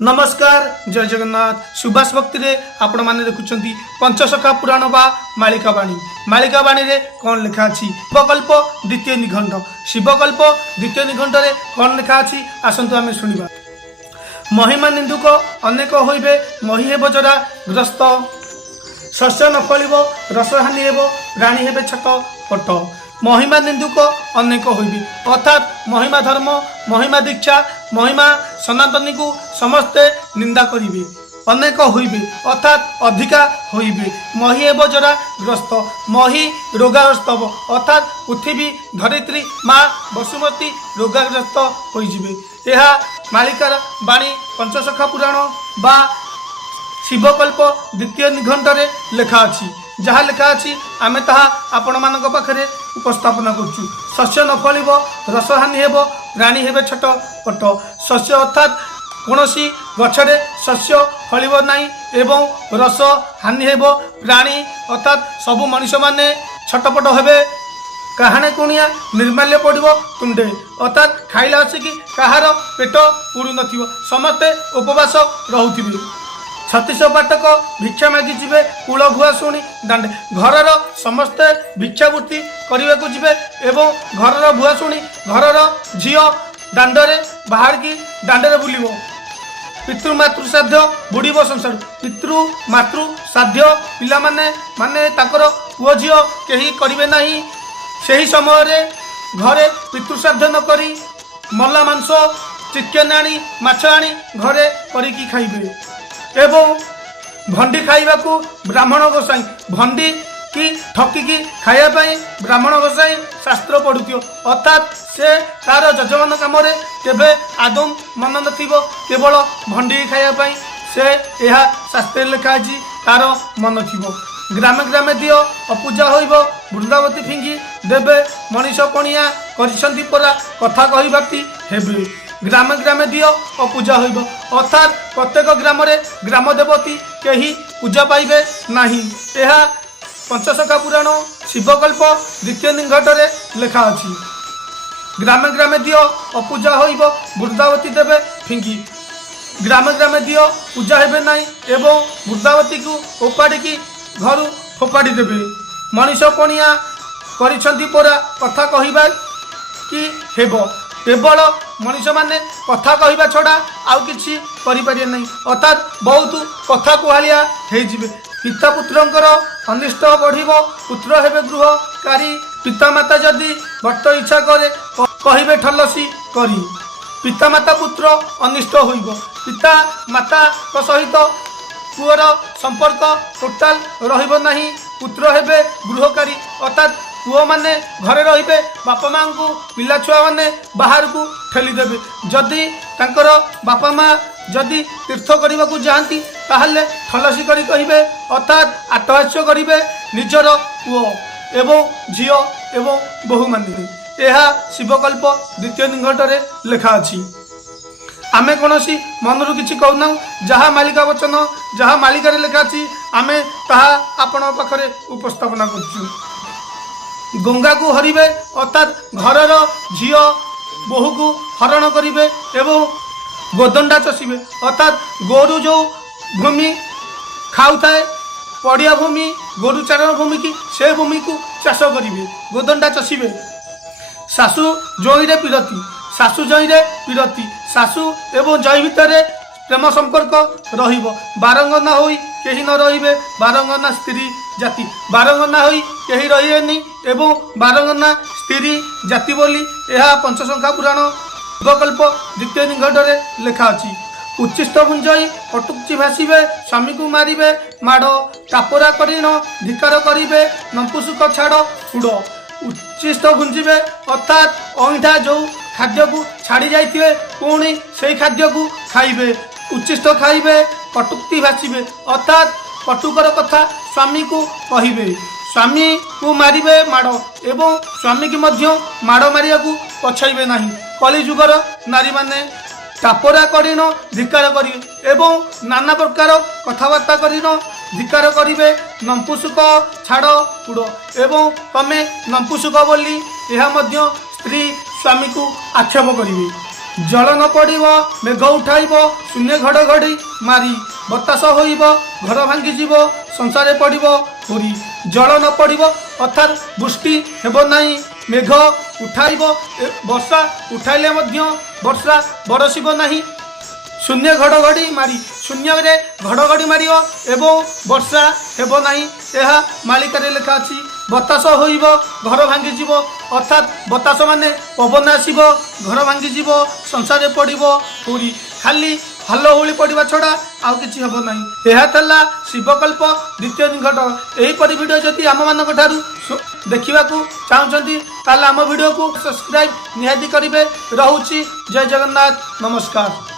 नमस्कार जय जगन्नाथ सुभाष भक्ति रे आपण माने देखुचंती पंचसखा पुराण बा मालिका बाणी। मालिका बाणी रे कौन लिखा अछि? शिवकल्प द्वितीय निघंट। शिवकल्प द्वितीय निघंट रे कौन लिखा अछि आसंतु आमे सुनिबा। महिमा निंदुक अनेक होइबे, मही हेब जरा ग्रस्त। शस्य न फलिबो, रसहानि हेबो, प्राणी हेबे छट पट। महिमा निंदुक अनेक होइबे अर्थात महिमा धर्म, महिमा दीक्षा, महिमा सनातनी को समस्ते निंदा करिबे। अनेक होइबे अर्थात अधिका होइबे। मही हेब जरा ग्रस्त, मही रोगाग्रस्त हब अर्थात पृथ्वी धरित्री माँ वसुमती रोगाग्रस्त होइजिबे। यह मालिकार बाणी पंचसखा पुराण बा शिवकल्प द्वितीय निघंट रे लेखा अछि। जहाँ लेखा अछि आमे ताहा आपण मानक पाखरे उपस्थापना करछु। शस्य न फलिबो, रसहानि हेबो, प्राणी हेबे छट पट। शस्य अर्थात कोनोसी गछरे शस्य फलिबो नाही एवं रस हानि हेबो, प्राणी अर्थात सबु मनुष्य माने छटपट हेबे। काहाने कुणिया निर्माल्य पड़ो तुंडे अर्थात खाइला आसिकी कहार पेट पुरु नथिबो, समस्ते उपवास रहुथिबे। छत्तीस पाटक भिक्षा मागि जीवे, कूल भुआ शुणी दांडे। घरर समस्ते भिक्षावृत्ति करने को जीवे एवं घरर भुआ शुणी घरर झील दांडरे बाहर की दांडरे बुलिबो। पितृ मातृ साध्य बुड़ीब संसार। पितृ मातृ साध्य पिला माने ताकर पुओ झील केही करिवे नाही। सेही समय रे घरे पितृ श्राद्ध न करी मल्ला मांस चिकेन आनी माछ आनी घरे करिकी खाइबे एवं भंडी खाइबा को ब्राह्मण गोसाई भंडी की ठकिकी खाइबा ब्राह्मण गोसाई शास्त्र पढ़ुथियो अर्थात से तार जजमान काम केबे आदौ मन नथिबो, केवल भंडी खाइबा से यह शास्त्र लिखा अछि तार मन थिबो। ग्रामे ग्रामे दियो अपूजा होइबो, वृंदावती फिंगी देबे, मनीष पणिया करिसंती परा कथा कहिबाती हेबे। ग्रामे ग्रामे दियो अपूजा होइबो अर्थात प्रत्येक ग्राम रे ग्राम देवती केही पूजा पाइबे नाही। यह पंचसखा पुराण शिवकल्प द्वितीय निघंट रे लेखा अछि। ग्रामे ग्रामे दियो अपूजा होइबो, वृंदावती देबे फिंगी। ग्रामे ग्रामे दियो पूजा हेबे नाही एवं वृंदावती को उपाड़ी की घर फोपाड़ी देबे। मनीष पणिया करिसंती परा कथा कहिबा कि हेबो। केवल मनीष माने कथा कहवा छड़ा आउ किछि करि परिबे नहीं अर्थात बहुत कथा कुहालिया हे जिवे। पिता पुत्रंकर अनिष्ट बढ़िबो, पुत्र हेबे गृहकारी। पिता माता जदि भक्त इच्छा करे कहिबे ठलसी करी। पिता माता पुत्र अनिष्ट होइबो। पिता माता को सहित पुअर संपर्क टोटाल रहिबो नहीं। पुत्र हेबे गृहकारी अर्थात पुओ माने घरे रहिबे, बापा माँ को पिला छुआ माने बाहर को ठेली देबे। जदि तांकर बापा माँ जदि तीर्थ करने को जाती ताहले ठलसी करी कहिबे अर्थात आटहास्य करिबे निजर पुओ एवं झियो एवं बहु माने। यह शिवकल्प द्वितीय निघंट रे लेखा अछि। आमे कोनोसी मनरु किछि कहना जहाँ मालिका वचन जहाँ मालिका रे लेखा अछि आमे ताहा आपण पाखरे उपस्थापना करछु। गंगा को हरिबे अर्थात घरर झील बहु को हरण करिबे एवं गोदंडा चषिबे अर्थात गोरु जो भूमि खाऊ थाए पड़िया भूमि गोरु चारण भूमि की से भूमि को चाष करिबे, गोदंडा चषिबे। सासु जईरे पिरती, सासु जईरे पिरती, सासु एवं जई भितर प्रेम संपर्क रहिबो। बारंगना होई केही न रहिबे, बारंगना स्त्री जाति बारंगना होई केही रहिबेनी एवं बारंगना स्त्री जाति बोली यह पंचसखा पुराण शिवकल्प द्वितीय निघंट रे लेखा अछि। उच्चिष्ट भुंजई कटुक्ति भाषिबे, स्वामी को मारिबे माड़, टापरा करिन धिकार करिबे, नंपुसुक छाड़ उड़। उच्चिष्ट भुंजिबे अर्थात अहिंठा जो खाद्य को छाड़ी जाइथिबे पुणी सेही खाद्य को खाइबे। उच्चिष्ट खाइबे, कटुक्ति भाषिबे अर्थात कटुकर कथा स्वामी को कहिबे। स्वामी को मारिबे माड़ एवं स्वामी की मध्य माड़ मारिया को पछाइबे नहीं। कली जुगर नारी माने टापरा करिन धिकार करिबे एवं नाना प्रकार कथबार्ता करिन धिकार करिबे। नंपुसुक छाड़ उड़ एवं तमे नंपुसुक बोली यह मध्य स्त्री स्वामी को आक्षेप करिबे। जल न पड़िब मेघ उठाइब शून्य घड़घड़ी मारी बतास होइब घर भांगीजीव संसारे पड़िब पूरी जल न पड़िब अर्थात वृष्टि हेब नहीं मेघ उठाइब वर्षा उठाइले मध्य वर्षा बरसिब नहीं शून्य घड़घड़ी मारी शून्य रे घड़घड़ी मारियो एवं वर्षा हेब नहीं यह मालिकारे लेखा अछि बतास होइब घर भांगीजीव अर्थात बतास माने पवन आसीब घर भांगीजीव संसार पड़िब पूरी खाली हल्लहुली पड़ा छड़ा आउ किछि हब नहीं। यह थला शिवकल्प द्वितीय निकट एहीपरि भिडियो जदि आम मानक ठारू देखा चाहूँगी ताल आम भिडियो को सब्सक्राइब निहाती करेंगे। रहुछि जय जगन्नाथ नमस्कार।